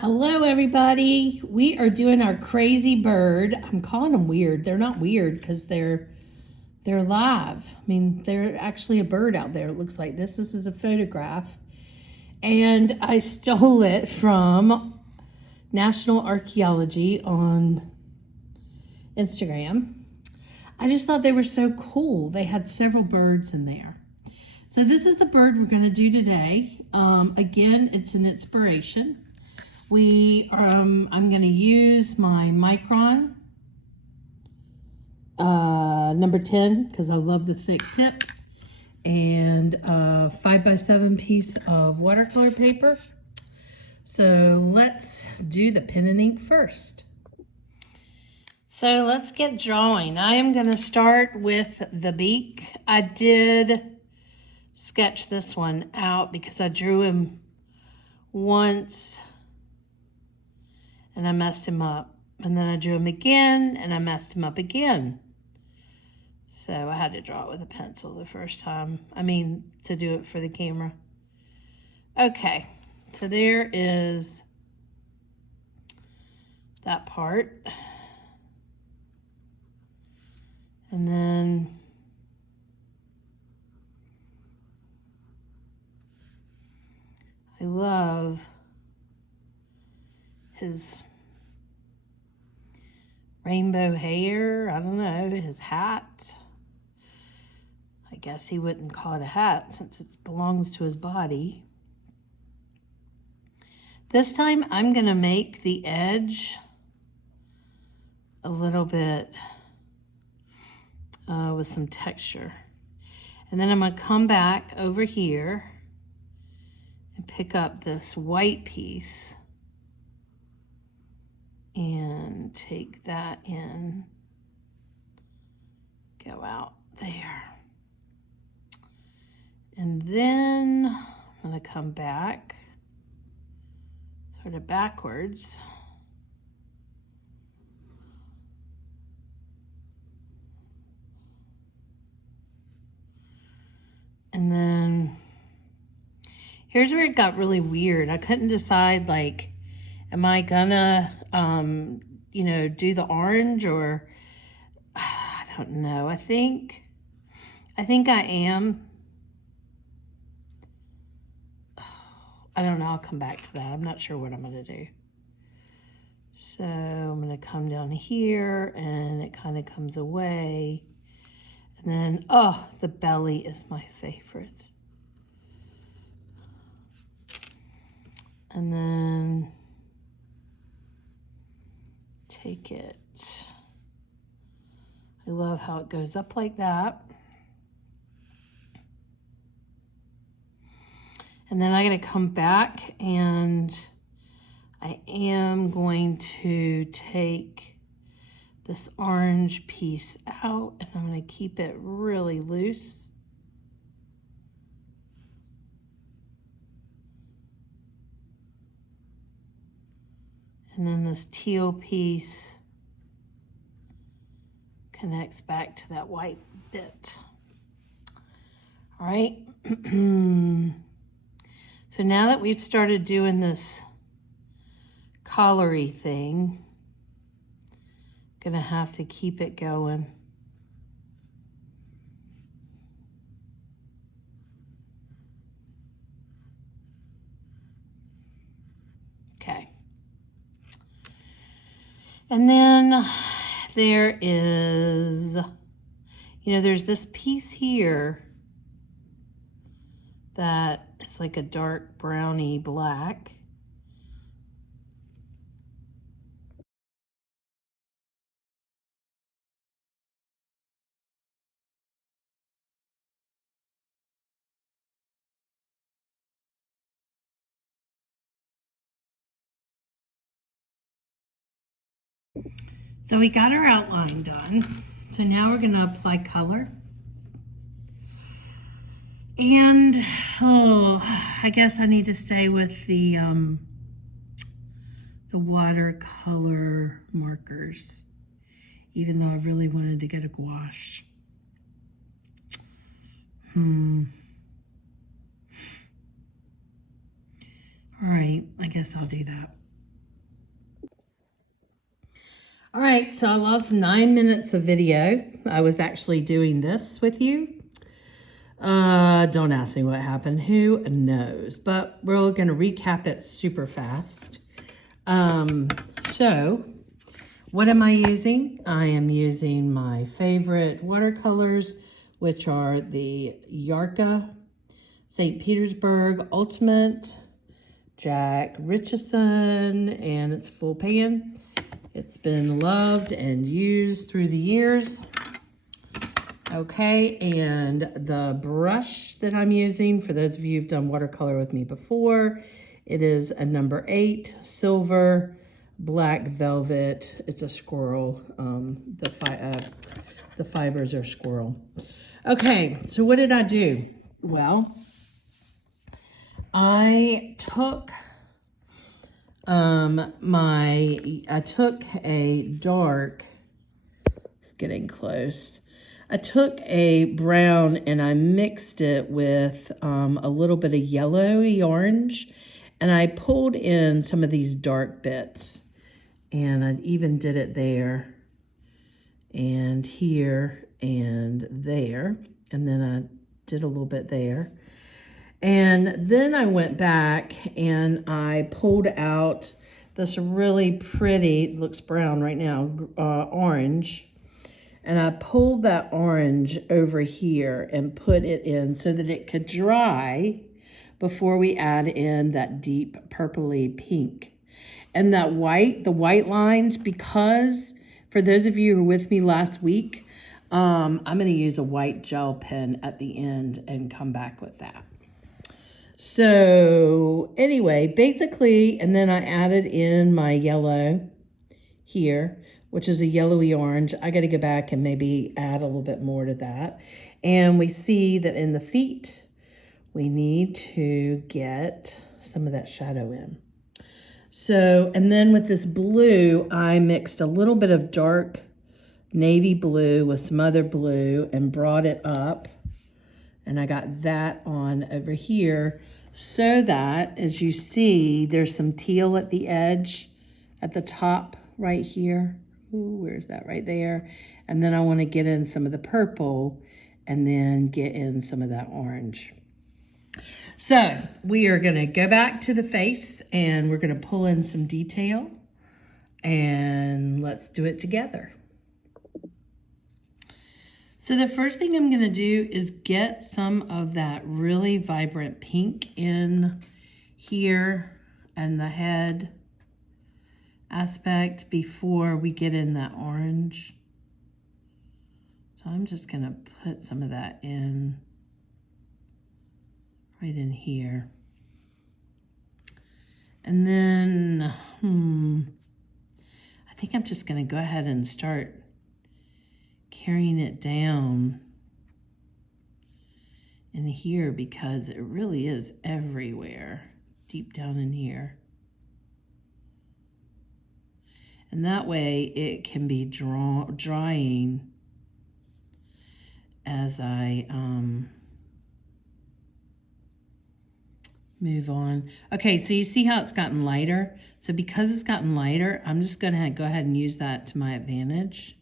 Hello everybody. We are doing our crazy bird. I'm calling them weird. They're not weird because they're live. I mean, they're actually a bird out there. It looks like this. This is a photograph. And I stole it from National Archaeology on Instagram. I just thought they were so cool. They had several birds in there. So this is the bird we're going to do today. Again, it's an inspiration. I'm going to use my Micron number 10 because I love the thick tip, and a 5x7 piece of watercolor paper. So let's do the pen and ink first. So let's get drawing. I am going to start with the beak. I did sketch this one out because I drew him once and I messed him up. And then I drew him again and I messed him up again. So I had to draw it with a pencil the first time. I mean, to do it for the camera. Okay, so there is that part. And then I love his rainbow hair. I don't know, his hat. I guess he wouldn't call it a hat since it belongs to his body. This time I'm gonna make the edge a little bit with some texture. And then I'm gonna come back over here and pick up this white piece and take that in, go out there. And then I'm gonna come back sort of backwards. And then here's where it got really weird. I couldn't decide, like, am I gonna, do the orange or, I don't know. I think I am. I don't know. I'll come back to that. I'm not sure what I'm gonna do. So I'm gonna come down here and it kind of comes away. And then, oh, the belly is my favorite. And then take it. I love how it goes up like that. And then I'm going to come back and I am going to take this orange piece out and I'm going to keep it really loose. And then this teal piece connects back to that white bit. All right. So now that we've started doing this collary thing, I'm gonna have to keep it going. Okay. And then there is, there's this piece here that is like a dark browny black. So we got our outline done. So now we're gonna apply color. And, I guess I need to stay with the watercolor markers, even though I really wanted to get a gouache. All right, I guess I'll do that. All right, so I lost 9 minutes of video. I was actually doing this with you. Don't ask me what happened. Who knows? But we're going to recap it super fast. So what am I using? I am using my favorite watercolors, which are the Yarka St. Petersburg Ultimate Jack Richardson, and it's full pan. It's been loved and used through the years. Okay, and the brush that I'm using, for those of you who've done watercolor with me before, it is a number 8 silver black velvet. It's a squirrel. The fibers are squirrel. Okay, so what did I do? Well, I took I took a dark, it's getting close. I took a brown and I mixed it with a little bit of yellowy orange, and I pulled in some of these dark bits, and I even did it there and here and there, and then I did a little bit there. And then I went back and I pulled out this really pretty, it looks brown right now, orange. And I pulled that orange over here and put it in so that it could dry before we add in that deep purpley pink. And that white, the white lines, because for those of you who were with me last week, I'm going to use a white gel pen at the end and come back with that. So anyway, basically, and then I added in my yellow here, which is a yellowy orange. I got to go back and maybe add a little bit more to that. And we see that in the feet, we need to get some of that shadow in. So, and then with this blue, I mixed a little bit of dark navy blue with some other blue and brought it up. And I got that on over here so that, as you see, there's some teal at the edge, at the top right here. Ooh, where's that? Right there. And then I want to get in some of the purple and then get in some of that orange. So we are going to go back to the face and we're going to pull in some detail, and let's do it together. So the first thing I'm going to do is get some of that really vibrant pink in here and the head aspect before we get in that orange. So I'm just going to put some of that in right in here. And then, I think I'm just going to go ahead and start carrying it down in here because it really is everywhere, deep down in here. And that way it can be drying as I move on. Okay, so you see how it's gotten lighter? So because it's gotten lighter, I'm just gonna go ahead and use that to my advantage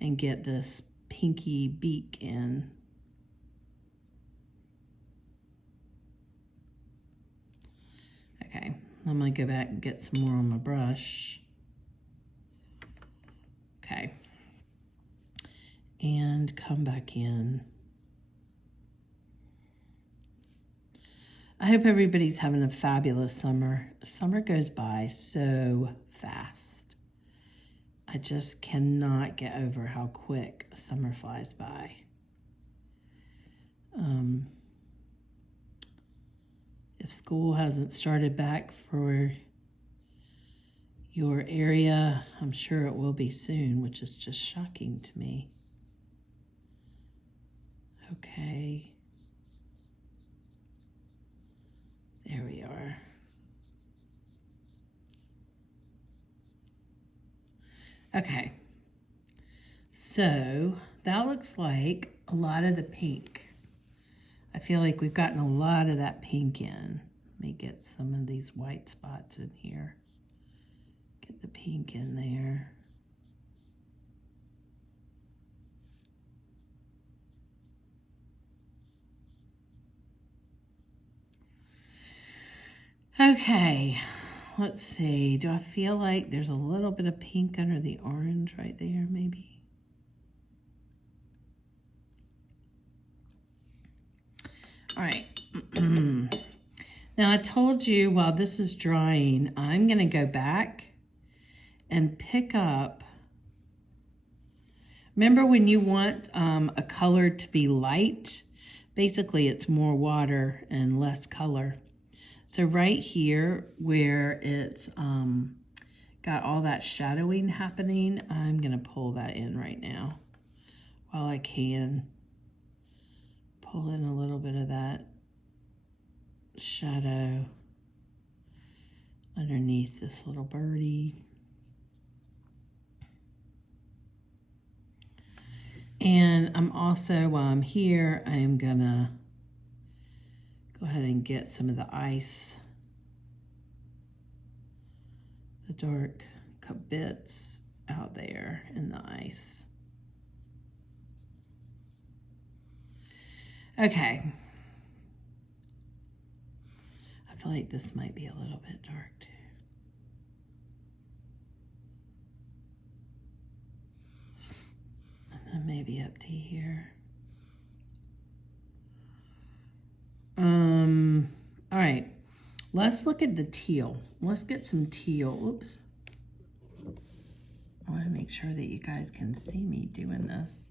and get this pinky beak in. Okay, I'm gonna go back and get some more on my brush. Okay, and come back in. I hope everybody's having a fabulous summer. Summer goes by so fast. I just cannot get over how quick summer flies by. If school hasn't started back for your area, I'm sure it will be soon, which is just shocking to me. Okay. There we are. Okay. So that looks like a lot of the pink. I feel like we've gotten a lot of that pink in. Let me get some of these white spots in here. Get the pink in there. Okay, let's see. Do I feel like there's a little bit of pink under the orange right there, maybe? All right. Now, I told you while this is drying, I'm going to go back and pick up. Remember when you want a color to be light? Basically, it's more water and less color. So right here where it's got all that shadowing happening, I'm going to pull that in right now while I can. Pull in a little bit of that shadow underneath this little birdie. And I'm also, while I'm here, I'm gonna go ahead and get some of the ice, the dark bits out there in the ice. Okay. I feel like this might be a little bit dark too. And then maybe up to here. All right. Let's look at the teal. Let's get some teal. Oops. I want to make sure that you guys can see me doing this.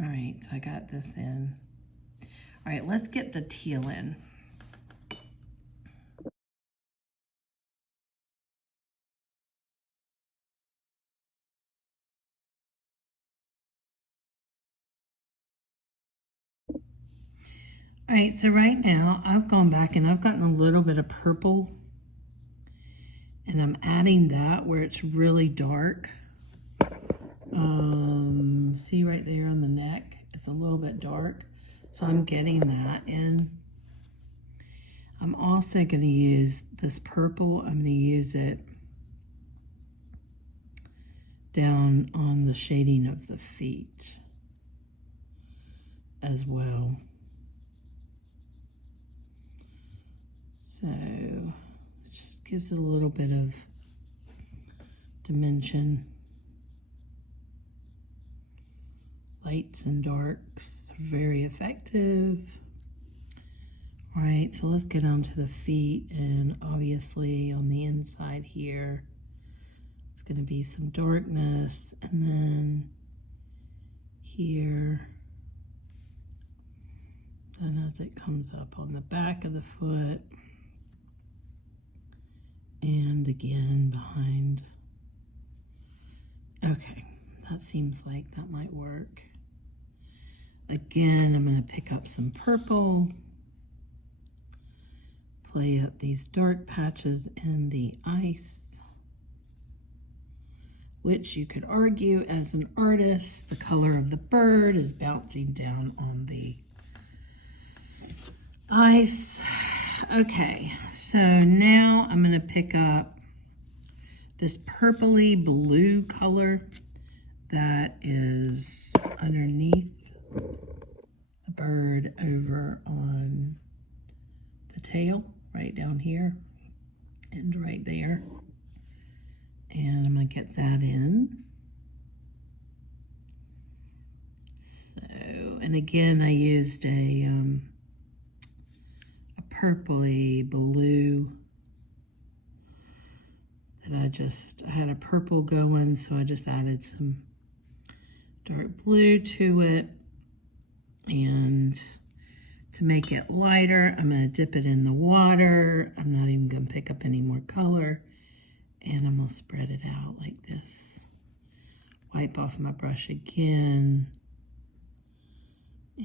All right, so I got this in. All right, let's get the teal in. All right, so right now I've gone back and I've gotten a little bit of purple and I'm adding that where it's really dark. See right there on the neck, it's a little bit dark. So I'm getting that in. I'm also going to use this purple. I'm going to use it down on the shading of the feet as well. So it just gives it a little bit of dimension. Lights and darks, very effective. All right, so let's get on to the feet, and obviously on the inside here, it's gonna be some darkness, and then here, and as it comes up on the back of the foot, and again behind. Okay, that seems like that might work. Again, I'm going to pick up some purple, play up these dark patches in the ice, which you could argue as an artist, the color of the bird is bouncing down on the ice. Okay, so now I'm going to pick up this purpley blue color that is underneath the bird over on the tail, right down here and right there. And I'm going to get that in. So, and again, I used a purpley blue that I had a purple going, so I just added some dark blue to it. And to make it lighter, I'm going to dip it in the water. I'm not even going to pick up any more color. And I'm going to spread it out like this. Wipe off my brush again.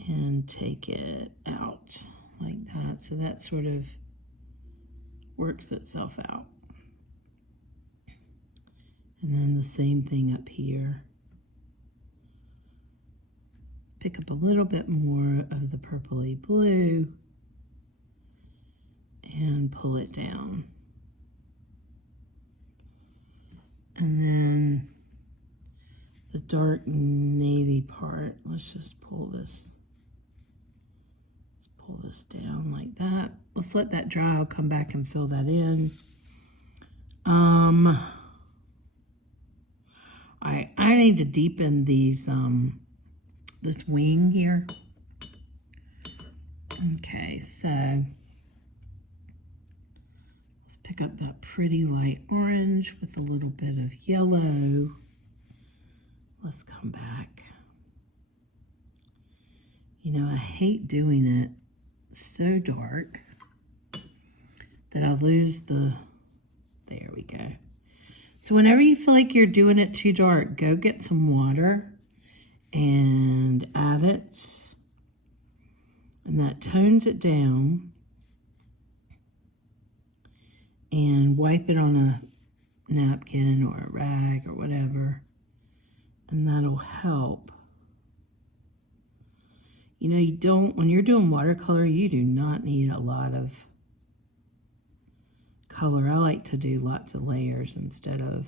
And take it out like that. So that sort of works itself out. And then the same thing up here. Pick up a little bit more of the purpley blue and pull it down. And then the dark navy part, let's just pull this this down like that. Let's let that dry. I'll come back and fill that in. All right, I need to deepen these, this wing here. Okay, so let's pick up that pretty light orange with a little bit of yellow. Let's come back. You know, I hate doing it so dark that I lose the, there we go. So whenever you feel like you're doing it too dark, go get some water and add it. And that tones it down. And wipe it on a napkin or a rag or whatever. And that'll help. You know, you don't, when you're doing watercolor, you do not need a lot of color. I like to do lots of layers instead of,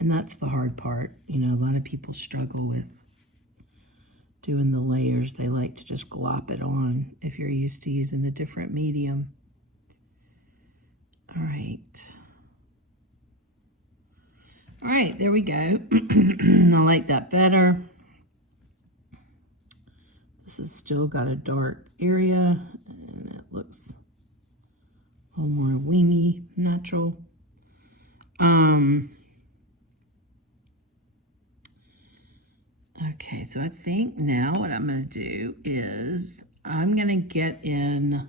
and that's the hard part. You know, a lot of people struggle with doing the layers. They like to just glop it on if you're used to using a different medium. All right. All right, there we go. I like that better. This has still got a dark area, and it looks a little more wingy, natural. Okay, so I think now what I'm going to do is I'm going to get in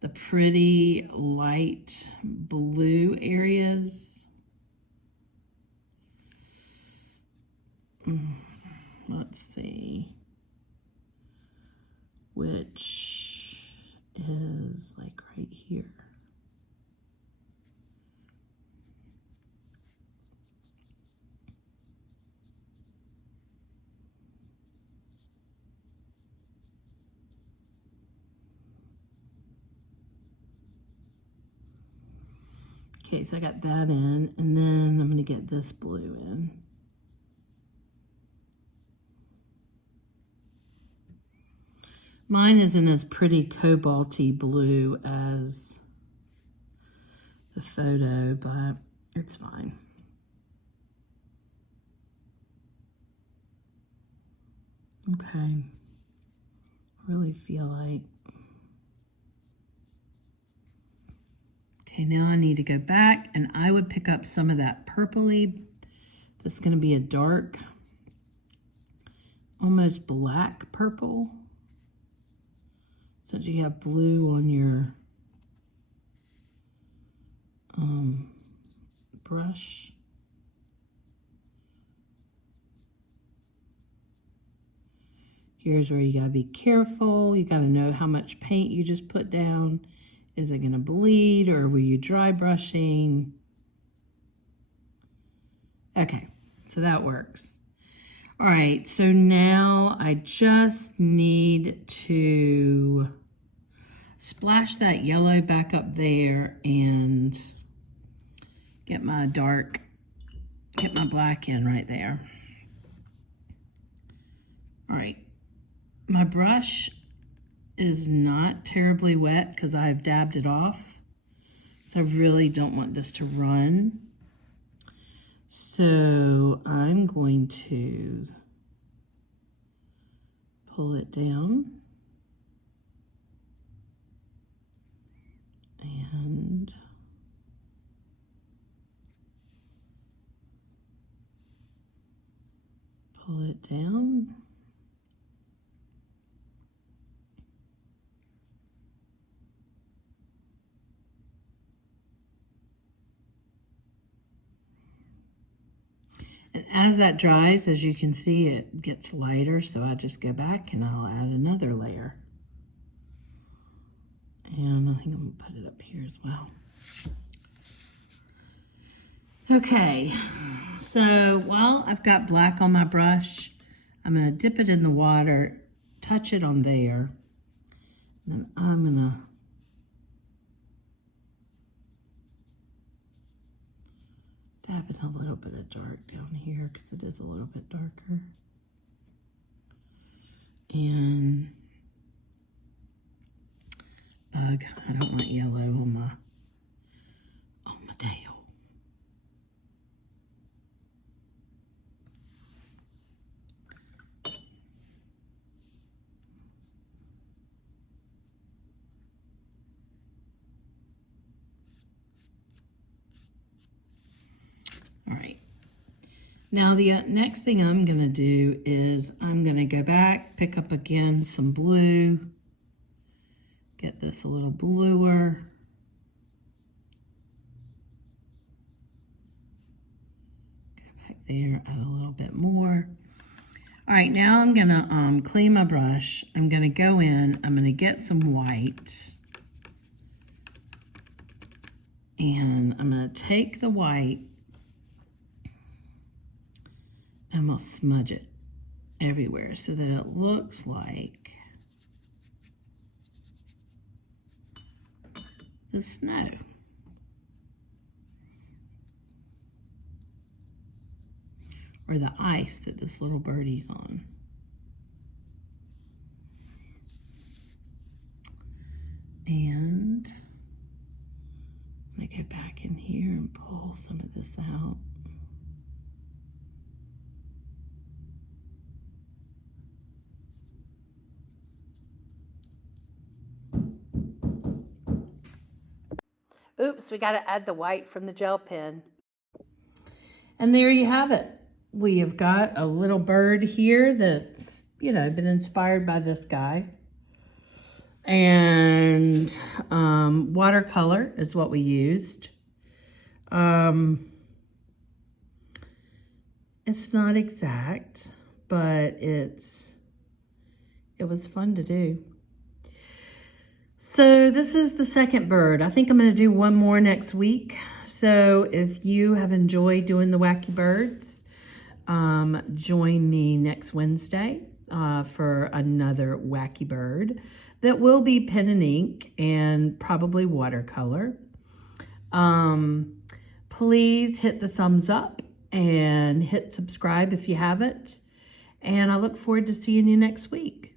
the pretty light blue areas. Let's see. Which is like right here. Okay, so I got that in, and then I'm going to get this blue in. Mine isn't as pretty cobalty blue as the photo, but it's fine. Okay, I really feel like, okay, now I need to go back, and I would pick up some of that purpley. That's going to be a dark, almost black purple. Since you have blue on your brush. Here's where you gotta be careful. You gotta know how much paint you just put down. Is it gonna bleed, or were you dry brushing? Okay, so that works. All right, so now I just need to splash that yellow back up there and get my dark, get my black in right there. All right, my brush is not terribly wet because I've dabbed it off. So I really don't want this to run. So I'm going to pull it down and pull it down. And as that dries, as you can see, it gets lighter, so I just go back and I'll add another layer. And I think I'm gonna put it up here as well. Okay, so while I've got black on my brush, I'm gonna dip it in the water, touch it on there, and then I'm gonna dab in a little bit of dark down here because it is a little bit darker. And bug. I don't want yellow on my tail. All right. Now the next thing I'm going to do is I'm going to go back, pick up again some blue, get this a little bluer. Go back there, add a little bit more. All right, now I'm going to clean my brush. I'm going to go in, I'm going to get some white. And I'm going to take the white, I'm going to smudge it everywhere so that it looks like the snow. Or the ice that this little birdie's on. And I'm going to go back in here and pull some of this out. Oops, we got to add the white from the gel pen. And there you have it. We have got a little bird here that's, you know, been inspired by this guy. And watercolor is what we used. It's not exact, but it was fun to do. So this is the second bird. I think I'm going to do one more next week. So if you have enjoyed doing the wacky birds, join me next Wednesday for another wacky bird that will be pen and ink and probably watercolor. Please hit the thumbs up and hit subscribe if you haven't. And I look forward to seeing you next week.